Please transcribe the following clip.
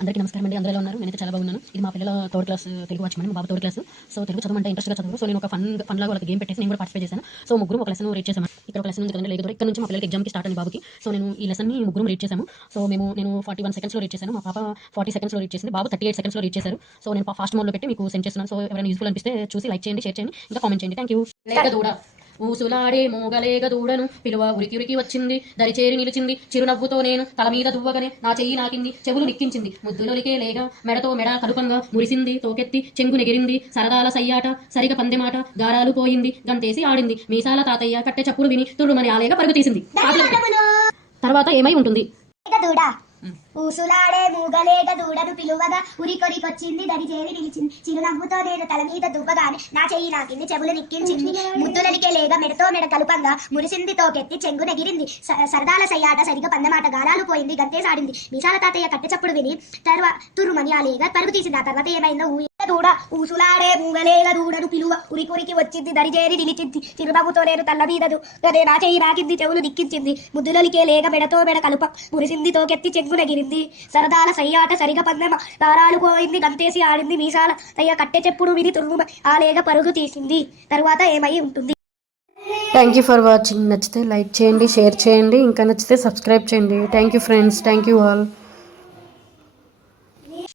అందరికీ నమస్కారం అండి. అందరూ ఎలా ఉన్నారు? నేనైతే చాలా బాగున్నాను. ఇది మా పిల్లల థర్డ్ క్లాస్ తెలుగు వాచ్మన్, మా బాబు థర్డ్ క్లాస్. సో తెలుగు చదవమంటే ఇంట్రెస్ట్గా చదువు. సో నేను ఒక ఫన్ లాగా వాళ్ళకి గేమ్ పెట్టేసి నేను కూడా పార్టిసిపేట్ చేశాను. సో ముగ్గురు ఒక లెసన్ రీడ్ చేసాము. ఇక్కడ ఒక లెసన్ ఉంది కదండి, లేకపోతే ఇక్కడ నుంచి మా పిల్లలకి ఎగ్జామ్కి స్టార్ట్ అని బాబుకి. సో నేను ఈ లెసన్ని ముగ్గురు రీడ్ చేశాము. సో నేను 41 సెకండ్స్లో రీడ్ చేశాను. మా పాప 40 సెకండ్స్లో రీడ్ చేసింది. బాబు 38 సెకండ్స్లో రీడ్ చేశారు. సో నేను ఫాస్ట్ మోడ్లో పెట్టి మీకు సెండ్ చేస్తున్నాను. సో ఎవరైనా యూస్ఫుల్ అనిపిస్తే చూసి లైక్ చేయండి, షేర్ చేయండి, ఇంకా కామెంట్ చేయండి. Thank you. ఊసులాడే మూగలేగ దూడను పిలువ ఉరికి వచ్చింది, దరిచేరి నిలిచింది చిరునవ్వుతో నేను తల మీద దువ్వగనే నా చెయ్యి నాకింది, చెవులు నిక్కించింది, ముద్దులొలికే లేక మెడతో మెడ కలుపంగా మురిసింది, తోకెత్తి చెంగు నెగిరింది, సరదాల సయ్యాట సరిగ పందెమాట గారాలు పోయింది, గంతేసి ఆడింది, మీసాల తాతయ్య కట్టె చప్పుడు విని తుడుమని ఆలేగా పరుగు తీసింది. తర్వాత ఏమై ఉంటుంది? ఊసులాడే మూగలేట దూడను పిలువగా ఉరికొరికొచ్చింది, దరి చేరి నిలిచింది, చిరునవ్వుతో నేను తల మీద దువ్వగానే నా చెయ్యి నాకింది, చెవులు నిక్కించింది, ముద్దులనికే లేక మెడతో మెడ కలుపంగా మురిసింది, తోకెత్తి చెంగు నెగిరింది, సరదాల సయ్యాట సరిగా పందమాట గారాలు పోయింది, గంతేసాడింది, మీసాల తాతయ్య కట్టె చప్పుడు విని తురుమని ఆలేగా పరుగు తీసింది. ఆ తర్వాత ఏమైందో దూడ ఊసులాడే మూగలేగ దూడను పిలువ ఉరికి వచ్చింది, దరిచేరి నిలిచింది, చిరునవ్వుతో నేను తల్ల మీద దువ్వగానే నా చెయ్యి నాకింది, చెవులు నిక్కించింది, ముద్దులనికే లేక మెడతో మెడ కలుప మురిసింది, తోకెత్తి చెంగు నెగిరింది, సరదాల సయ్యాట సరిగా పందెమ దారాలు పోయింది, గంతేసి ఆడింది, మీసాల తయ్య కట్టె చెప్పుడు విని తురుము ఆలేగా పరుగు తీసింది. తరువాత ఏమై ఉంటుంది? Thank you for watching. నచ్చితే లైక్ చేయండి, షేర్ చేయండి, ఇంకా నచ్చితే సబ్స్క్రైబ్ చేయండి. Thank you friends. Thank you all.